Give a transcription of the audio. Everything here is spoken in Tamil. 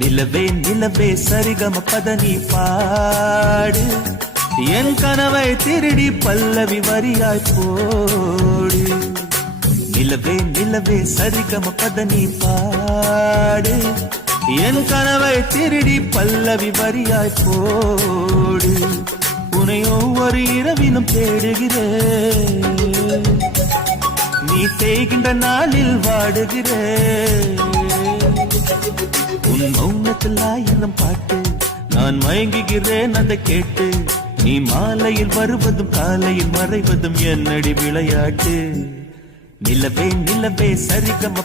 நிலவே நிலவே சரிகம பதனி பாடு என் கனவை திருடி பல்லவி வரியாய் போடு. நிலவே நிலவே சரிகம பதனி பாடு என் கனவை திருடி பல்லவி வரியாய் போடு. உன்னை ஒவ்வொரு இரவினும் தேடுகிறேன், நீ தேய்கின்ற நாளில் வாடுகிறேன். உன் மௌனத்தில் ஆயிரம் பாட்டு நான் மயங்குகிறேன் அதை கேட்டு. நீ மாலையில் வருவதும் காலையில் மறைவதும் என்னடி விளையாட்டு. நிலவே நிலவே சரிகம